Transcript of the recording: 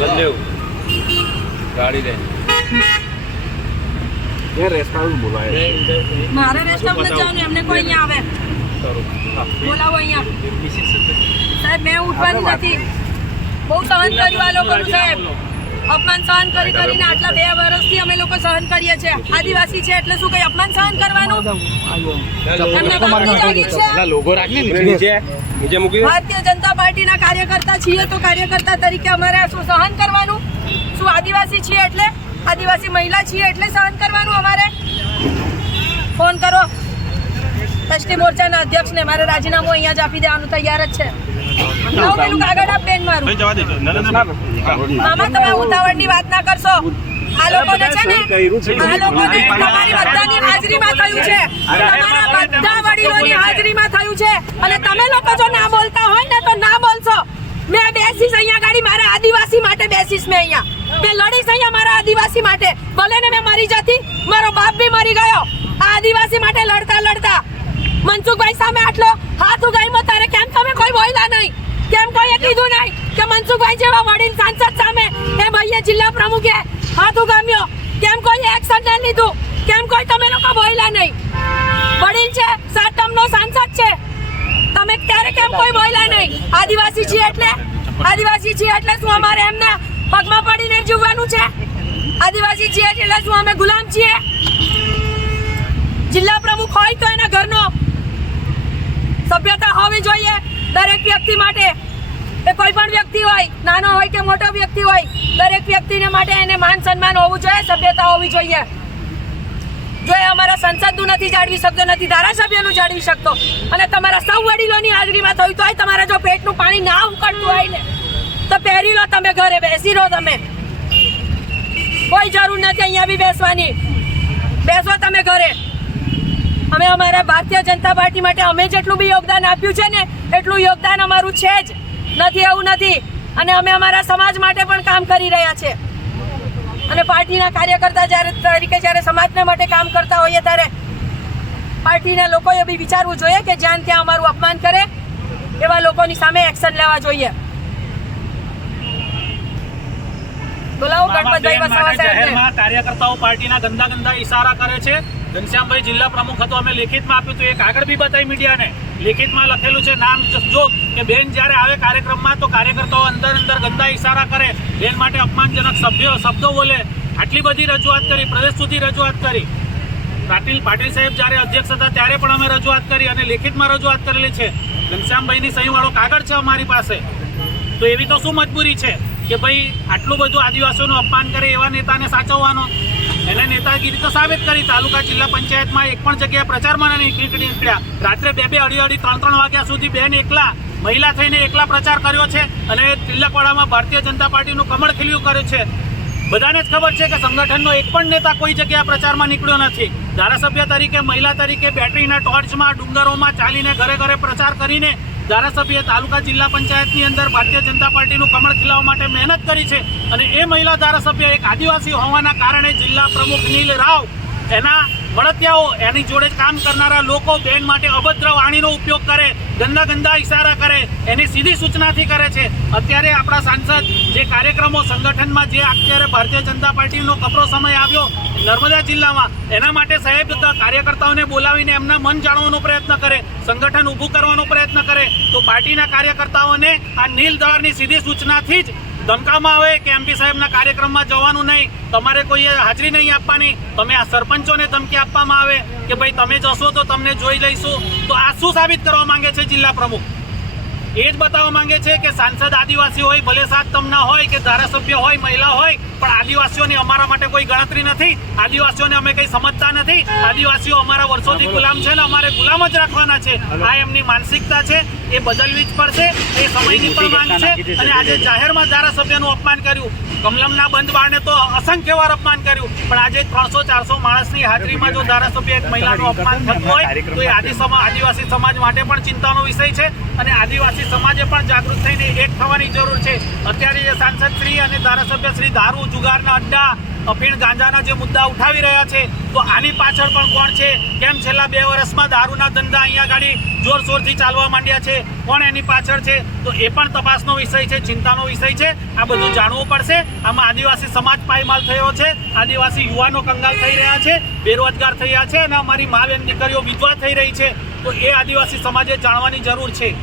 બદલેવ ગાડી લે ये रेस्टोरेंट बोलाए मारे रेस्टोरेंट जाओ ने हमने कोई यहाँ आवे बोलाવો અહીંયા સાહેબ મેં ઉઠવાની નથી બહુ સહન કર્યું આ લોકોનું સાહેબ અપમાન સહન કરી કરીને આટલા 2 વર્ષથી અમે લોકો સહન કરીએ છીએ આદિવાસી છે એટલે શું કઈ અપમાન સહન કરવાનું એમને બાકી જાગી છે લોગો રાખને નીચે નીચે મૂકી ભારતીય જનતા પાર્ટીના કાર્યકર્તા છીએ તો કાર્યકર્તા તરીકે અમારે શું સહન કરવાનું શું આદિવાસી છીએ એટલે આદિવાસી મહિલા છીએ એટલે સહન કરવાનું અમારે ફોન કરો એસટી મોરચાના અધ્યક્ષને મારે રાજીનામું અહીંયા જ આપી દેવાનું તૈયાર જ છે લાવો પેલું કાગળ આપ બેન મારું મામા તમે ઉતાવળની વાત ના કરશો આ લોકોને છે ને આ લોકોને તમારી બધાની હાજરીમાં થયું છે તમારા બધા વડીલોની હાજરીમાં થયું છે અને તમે લોકો જો ના બોલતા હોય ને તો ના બોલશો મેં બેસીશ અહીંયા ગાડી મારા આદિવાસી માટે બેસીશ મેં અહીંયા મેં લડીશ અહીંયા મારા આદિવાસી માટે ભલે ને મેં મરી જતી મારો બાપ બી મરી ગયો આ આદિવાસી માટે લડતા લડતા મનસુખભાઈ સામે આટલો હાથ ઉગાડ્યો ત્યારે કેમ તમે કોઈ બોલ્યા નહીં કેમ કોઈએ કીધું નહીં કે મનસુખભાઈ જેવા વડીલ સાંસદ સામે એ ભાઈએ જિલ્લા પ્રમુખે હાથ ઉગામ્યો કેમ કોઈ એક્શન ન લીધું કેમ કોઈ તમે લોકો બોલ્યા નહીં વડીલ છે 7 ટર્મનો સાંસદ છે તમે ત્યારે કેમ કોઈ બોલ્યા નહીં આદિવાસી છીએ એટલે શું અમારે એમના પગમાં પડીને જીવવાનું છે આદિવાસી છીએ એટલે શું અમે ગુલામ છીએ જિલ્લા પ્રમુખ હોય તો એના ઘરનો સભ્યતા હોવી જોઈએ દરેક વ્યક્તિ માટે એ કોઈ પણ વ્યક્તિ હોય નાનો હોય કે મોટો વ્યક્તિ હોય દરેક વ્યક્તિને માટે એને માન સન્માન હોવું જોઈએ સભ્યતા હોવી જોઈએ જો એ અમારા સંસદનું નથી જાળવી શકતો નથી ધારાસભ્યનું જાળવી શકતો અને તમારા સૌ વડીલોની હાજરીમાં થયું તો તમારા જો પેટનું પાણી ના ઉકળતું હોય ને તો પહેરી લો તમે ઘરે બેસી રહો તમે કોઈ જરૂર નથી અહીંયા બી બેસવાની બેસો તમે ઘરે અમે અમારા ભારતીય જનતા પાર્ટી માટે અમે જેટલું બી યોગદાન આપ્યું છે ને એટલું યોગદાન અમારું છે જ નથી એવું નથી અને અમે અમારા સમાજ માટે પણ કામ કરી રહ્યા છે અને પાર્ટીના કાર્યકર્તા જ્યારે સમાજના માટે કામ કરતા હોઈએ ત્યારે પાર્ટીના લોકોએ બી વિચારવું જોઈએ કે જ્યાં ત્યાં અમારું અપમાન કરે એવા લોકોની સામે એક્શન લેવા જોઈએ બોલાવો ગણપતભાઈ વસાવા સાહેબને કાર્યકર્તાઓ પાર્ટીના ગંદા ઈશારા કરે છે ઘનશ્યામભાઈ જિલ્લા પ્રમુખ હતો અમે લેખિતમાં આપ્યું હતું એક આગળ બી બતાવી મીડિયાને લેખિતમાં લખેલું છે નામ જો કે બેન જ્યારે આવે કાર્યક્રમમાં તો કાર્યકર્તાઓ અંદર ગંદા ઈશારા કરે બેન માટે અપમાનજનક શબ્દો બોલે આટલી બધી રજૂઆત કરી પ્રદેશ સુધી રજૂઆત કરી પાટીલ સાહેબ જ્યારે અધ્યક્ષ હતા ત્યારે પણ અમે રજૂઆત કરી અને લેખિતમાં રજૂઆત કરેલી છે ઘનશ્યામભાઈની સહીવાળો કાગળ છે અમારી પાસે તો એવી તો શું મજબૂરી છે કે ભાઈ આટલું બધું આદિવાસીઓનું અપમાન કરે એવા નેતાને સાચવવાનો એને નેતાગીરી તો સાબિત કરી તાલુકા જિલ્લા પંચાયતમાં એક પણ જગ્યાએ પ્રચારમાં નીકળ્યા રાત્રે 2-2, 2:30, 3-3 વાગ્યા સુધી બેન એકલા મહિલા થઈને એકલા પ્રચાર કર્યો છે અને તિલકવાડામાં ભારતીય જનતા પાર્ટીનું કમળ ખીલ્યું કર્યું છે બધાને જ ખબર છે કે સંગઠનનો એક પણ નેતા કોઈ જગ્યાએ પ્રચારમાં નીકળ્યો નથી ધારાસભ્ય તરીકે મહિલા તરીકે બેટરીના ટોર્ચમાં ડુંગરોમાં ચાલીને ઘરે ઘરે પ્રચાર કરીને ધારાસભ્ય તાલુકા જિલ્લા પંચાયતની અંદર ભારતીય જનતા પાર્ટીનું કમળ ખીલાવવા માટે મહેનત કરી છે અને એ મહિલા ધારાસભ્ય એક આદિવાસી હોવાના કારણે જિલ્લા પ્રમુખ નીલ રાવ એના મળતિયાઓ એની જોડે કામ કરનારા લોકો બેન માટે અભદ્ર વાણીનો ઉપયોગ કરે ગંદા ઈશારા કરે એની સીધી સૂચનાથી કરે છે અત્યારે આપણા સાંસદ જે કાર્યક્રમો સંગઠનમાં જે અત્યારે ભારતીય જનતા પાર્ટીનો કપરો સમય આવ્યો નર્મદા જિલ્લામાં એના માટે સાહેબ કાર્યકર્તાઓને બોલાવીને એમના મન જાણવાનો પ્રયત્ન કરે સંગઠન ઊભું કરવાનો પ્રયત્ન કરે તો પાર્ટીના કાર્યકર્તાઓને આ નીલ દળની સીધી સૂચનાથી જ ધમકાવવામાં આવે કે એમપી સાહેબના કાર્યક્રમમાં જવાનું નહીં તમારે કોઈએ હાજરી નહીં આપવાની તમે આ સરપંચોને ધમકી આપવામાં આવે કે ભાઈ તમે જશો તો તમને જોઈ લઈશું તો આ શું સાબિત કરવા માંગે છે જિલ્લા પ્રમુખ એ જ બતાવવા માંગે છે કે સાંસદ આદિવાસી હોય ભલે 7 ટર્મના હોય કે ધારાસભ્ય હોય મહિલા હોય પણ આદિવાસીઓની અમારા માટે કોઈ ગણતરી નથી આદિવાસીઓને અમે કંઈ સમજતા નથી આદિવાસીઓ અમારા વર્ષોથી ગુલામ છે ને અમારે ગુલામ જ રાખવાના છે આ એમની માનસિકતા છે એ બદલવી જ પડશે એ સમયની પણ માંગ છે અને આજે જાહેરમાં ધારાસભ્યનું અપમાન કર્યું કમલમના બંધ બારણે તો અસંખ્ય વાર અપમાન કર્યું પણ આજે 300-400 માણસની હાજરીમાં જો ધારાસભ્ય એક મહિલાનું અપમાન થતું હોય તો એ આદિવાસી સમાજ માટે પણ ચિંતાનો વિષય છે અને આદિવાસી સમાજે પણ જાગૃત થઈને એક થવાની જરૂર છે અત્યારે જે સાંસદ શ્રી અને ધારાસભ્ય શ્રી દારૂ જુગારના અડ્ડા અફીણ ગાંજાના જે મુદ્દા ઉઠાવી રહ્યા છે તો આની પાછળ પણ કોણ છે, કેમ છેલ્લા 2 વર્ષમાં દારૂના ધંધા અહીંયા ગાડી જોરશોરથી ચાલવા માંડ્યા છે, કોણ એની પાછળ છે, તો એ પણ તપાસનો વિષય છે, ચિંતાનો વિષય છે. આ બધું જાણવું પડશે. આમાં આદિવાસી સમાજ પાયમાલ થયો છે, આદિવાસી યુવાનો કંગાલ થઈ રહ્યા છે, બેરોજગાર થઈ રહ્યા છે અને અમારી મા બેન દીકરીઓ વિધવા થઈ રહી છે. તો એ આદિવાસી સમાજે જાણવાની જરૂર છે.